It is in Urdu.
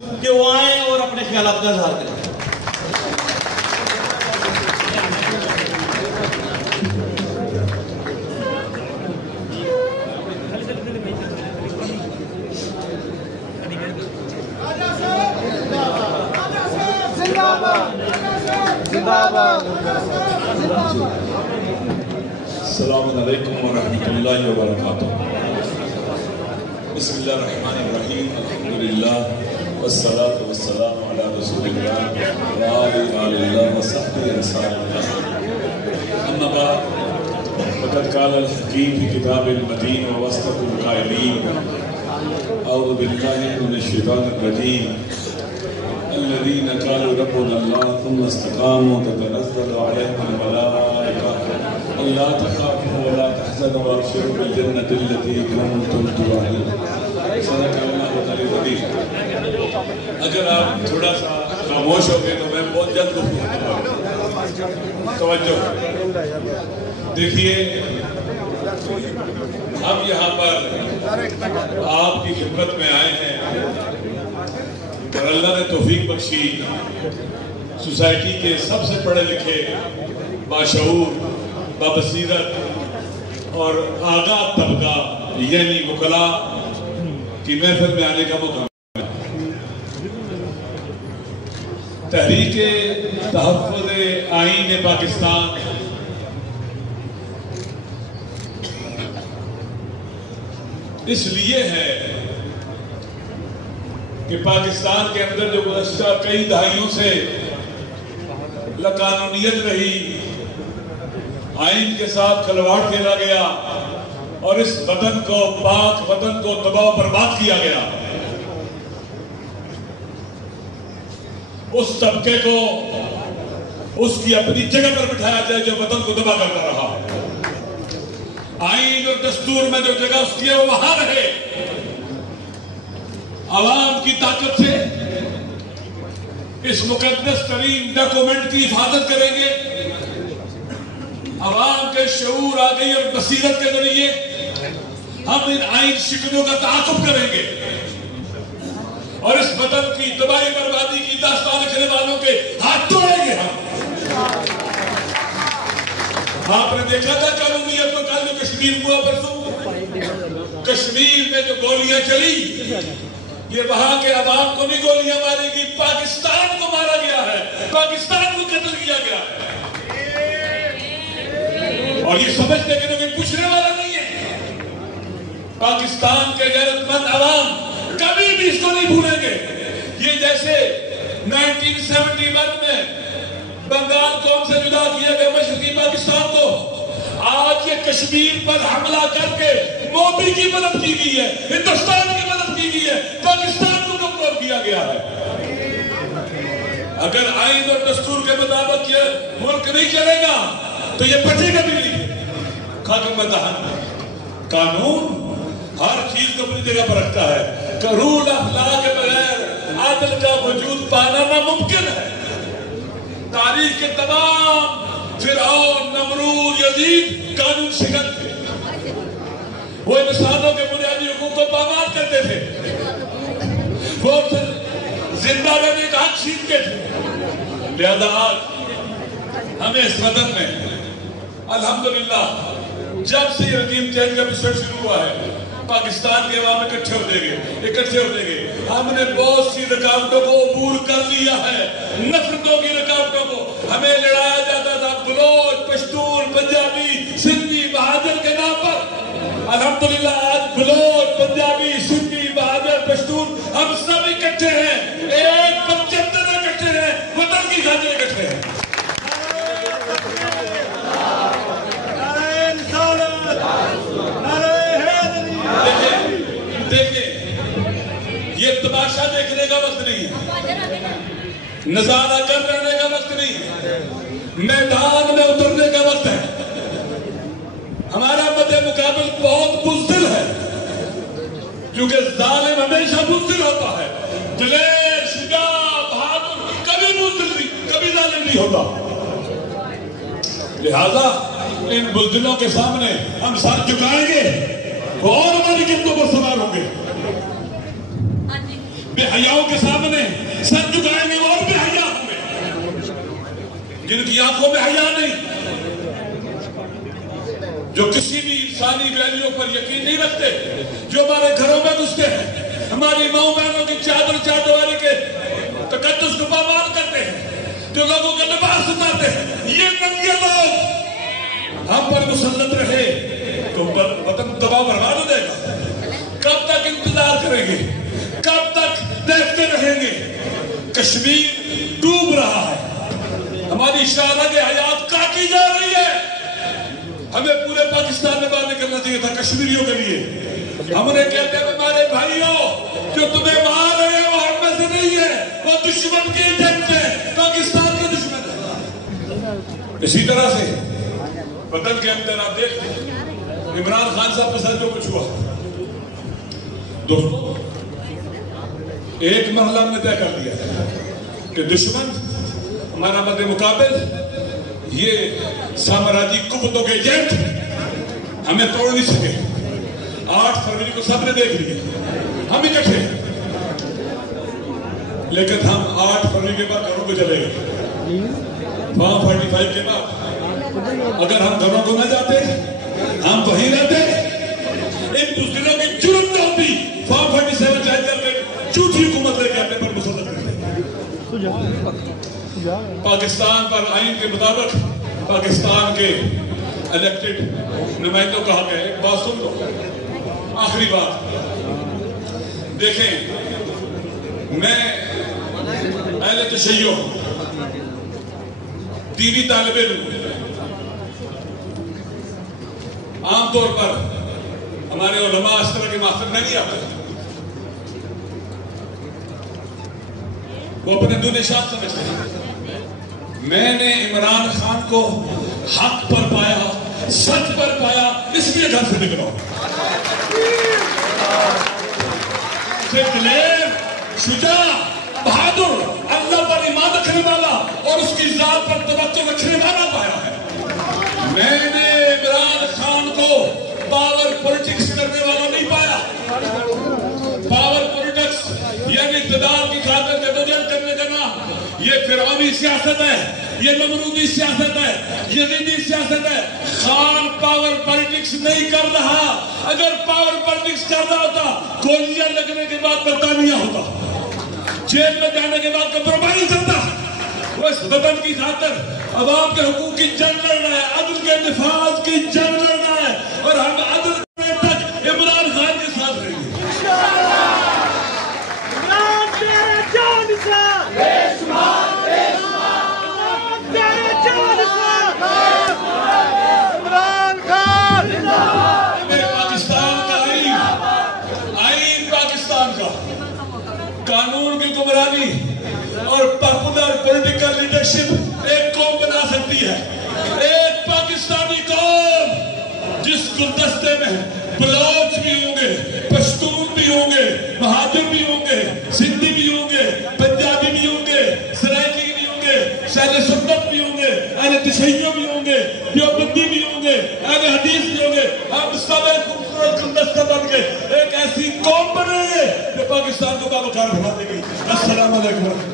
کہ وہ آئیں اور اپنے خیالات کا اظہار کریں. السلام علیکم ورحمۃ اللہ وبرکاتہ. بسم اللہ الرحمن الرحیم. الحمدللہ والصلاة والسلام علی رسول اللہ وآلہ اللہ وصحبہ وسلم. اما بعد فقد قال الحکیم فی کتاب المتین ووصدق القائلین اعوذ باللہ من الشیطان الرجیم الذین قالوا ربنا اللہ ثم استقاموا تتنزل علیہم الملائکہ الا تخافوا ولا تحزنوا وابشروا بالجنة التي كنتم توعدون. صدق اللہ العلی العظیم. اگر آپ تھوڑا سا خاموش ہو گئے تو میں بہت جلد توجہ. دیکھیے ہم یہاں پر آپ کی خدمت میں آئے ہیں اور اللہ نے توفیق بخشی سوسائٹی کے سب سے پڑھے لکھے باشعور بابصیرت اور آگاہ طبقہ یعنی وکلاء کی محفل میں آنے کا موقع. تحریک تحفظ آئین پاکستان اس لیے ہے کہ پاکستان کے اندر جو گزشتہ کئی دہائیوں سے لاقانونیت رہی، آئین کے ساتھ کھلواڑ کھیلا گیا اور اس وطن کو پاک وطن کو تباہ و برباد کیا گیا. اس طبقے کو اس کی اپنی جگہ پر بٹھایا جائے جو وطن کو تباہ کرتا رہا. آئین اور دستور میں جو جگہ اس کی ہے وہ وہاں رہے. عوام کی طاقت سے اس مقدس ترین ڈاکومنٹ کی حفاظت کریں گے. عوام کے شعور آگئی اور بصیرت کے ذریعے ہم ان آئین شکنوں کا تعاقب کریں گے اور اس وطن کی تباہی بربادی کی داستان لکھنے والوں کے ہاتھ توڑیں گے. آپ نے دیکھا تھا قانونیت کو کل جو کشمیر ہوا پرسوں، کشمیر میں جو گولیاں چلی یہ وہاں کے عوام کو بھی گولیاں مارے گی. پاکستان کو مارا گیا ہے، پاکستان کو قتل کیا گیا ہے اور یہ سمجھتے کہ کوئی پوچھنے والا نہیں ہے. پاکستان کے غیرت مند عوام کبھی بھی اس کو نہیں بھولیں گے. یہ جیسے 1971 میں بنگال قوم سے جدا کیا گیا مشرقی پاکستان کو، آج یہ کشمیر پر حملہ کر کے مودی کی مدد کی گئی ہے، ہندوستان کی مدد کی گئی ہے، پاکستان کو کمزور کیا گیا ہے. اگر آئین اور دستور کے مطابق یہ ملک نہیں چلے گا تو یہ بچے گا بھی نہیں. قانون ہر چیز کو اپنی جگہ پر رکھتا ہے. رول آف لا کے بغیر عدل کا وجود پانا ناممکن ہے. تاریخ کے تمام فرعون، نمرود، یزید قانون شکن تھے. وہ انسانوں کے بنیادی حقوق کو پامال کرتے تھے، وہ زندہ رہنے کا حق چھینتے تھے. لہذا آج ہمیں اس وطن میں الحمدللہ جب سے یہ رجیم چینج کا مسئلہ شروع ہوا ہے پاکستان کے عوام اکٹھے ہوتے گئے. ہم نے بہت سی رکاوٹوں کو عبور کر لیا ہے. نفرتوں کی رکاوٹوں کو ہمیں لڑایا جاتا تھا بلوچ، پشتون، پنجابی، سندھی، بہادر کے نام پر. الحمدللہ آج بلوچ، پنجابی، سندھی، بہادر، پشتون ہم سب اکٹھے ہیں. ایک پنجتن اکٹھے ہیں، وطن کی خاطر اکٹھے ہیں. دیکھیں یہ تماشا دیکھنے کا وقت نہیں ہے، نظارہ کر رہنے کا وقت نہیں ہے، میدان میں اترنے کا وقت ہے. ہمارا مد مقابل بہت بزدل ہے کیونکہ ظالم ہمیشہ بزدل ہوتا ہے. دلیر، شجاع، بہادر کبھی بزدل نہیں، کبھی ظالم نہیں ہوتا. لہذا ان بزدلوں کے سامنے ہم سر جھکائیں گے اور ہماری قیمتوں پر سوار ہوں گے. بے حیاؤں کے سامنے سر جھکائیں گے اور بے حیا ہوں گے، جن کی آنکھوں میں حیا نہیں، جو کسی بھی انسانی ویلیو پر یقین نہیں رکھتے، جو ہمارے گھروں میں گھستے ہیں، ہماری ماؤں بہنوں کی چادر چادواری کے تقدس کو پامال کرتے ہیں، جو لوگوں کا لباس اتارتے ہیں، یہ ننگے لوگ ہم پر مسلط رہے تو وطن تباہ برباد ہو جائے گا۔ کب تک انتظار کریں گے؟ کب تک دیکھتے رہیں گے؟ کشمیر ڈوب رہا ہے، ہماری شاہراہ حیات کاٹی جا رہی ہے۔ ہمیں پورے پاکستان میں بات کرنا چاہیے تھا کشمیریوں کے لیے۔ ہم نے کہتے ہیں ہمارے بھائیوں جو تمہیں مار رہے ہیں وہ ہم میں سے نہیں ہے، وہ دشمن کے ایجنٹ ہے، پاکستان کے دشمن ہے۔ اسی طرح سے وطن کے اندر آپ دیکھتے ہیں عمران خان صاحب کے ساتھ جو کچھ ہوا، دوستوں ایک مرحلہ ہم نے طے کر دیا کہ دشمن ہمارا مد مقابل یہ سامراجی قوتوں کے ایجنٹ ہمیں توڑ نہیں سکے۔ 8 فروری کو سب نے دیکھ لیا، ہم اکٹھے، لیکن ہم 8 فروری کے بعد گھروں کو چلے گئے۔ 45 کے بعد اگر ہم گھروں کو نہ جاتے، ہم وہیں رہتے، ایک دوسرے کی جرم نہ ہوتی، 47 جائے کر کے جھوٹی حکومت لے کے اپنے پر مسلط کرتے۔ پاکستان پر آئین کے مطابق پاکستان کے الیکٹڈ نمائندوں کا حق ہے۔ ایک بات سن لو، آخری بات دیکھیں، میں اہل تشیع دینی طالب علم، عام طور پر ہمارے علماء اس طرح کے محفل میں نہیں آتے، وہ اپنے دو نشان سمجھتے ہیں۔ میں نے عمران خان کو حق پر پایا، سچ پر پایا، اس لیے گھر سے نکلا ہوں۔ شجاع، بہادر، اللہ پر ایمان رکھنے والا اور اس کی ذات پر توقع رکھنے والا پایا ہے۔ میں نے عمران خان کو پاور پولیٹکس کرنے والا نہیں پایا۔ پاور پولیٹکس یعنی اقتدار کی خاطر جدوجہد کرنے کا نام، یہ فرعونی سیاست ہے، یہ نمرودی سیاست ہے، یزیدی سیاست ہے۔ خان پاور پولیٹکس نہیں کر رہا۔ اگر پاور پولیٹکس کر رہا ہوتا، گولیاں لگنے کے بعد برطانیہ ہوتا، جیل میں جانے کے بعد کمپرومائز ہوتا۔ وہ اس وطن کی خاطر عوام کے حقوق کی جنگ لڑ رہا ہے، عدل کے نفاذ کی جنگ لڑ رہا ہے، اور ہم عدل تک عمران خان کے ساتھ رہیں گے۔ قانون کی حکمرانی اور پاپولر پولیٹیکل لیڈرشپ ایک قوم بنا سکتی ہے۔ ایک پاکستانی قوم جس گلدستے میں بلوچ بھی ہوں گے، پشتون بھی ہوں گے، مہاجر بھی ہوں گے، سندھی بھی ہوں گے، پنجابی بھی ہوں گے، سرائکی بھی ہوں گے، شہر سنت بھی ہوں گے، اہل تشیع بھی ہوں گے، دیوبندی بھی ہوں گے، اہل حدیث بھی ہوں گے، ہم سب ایک خوبصورت گلدستہ بن کے ایک ایسی قوم بنیں گے جو پاکستان کو باوقار بنا دے گی۔ السلام علیکم۔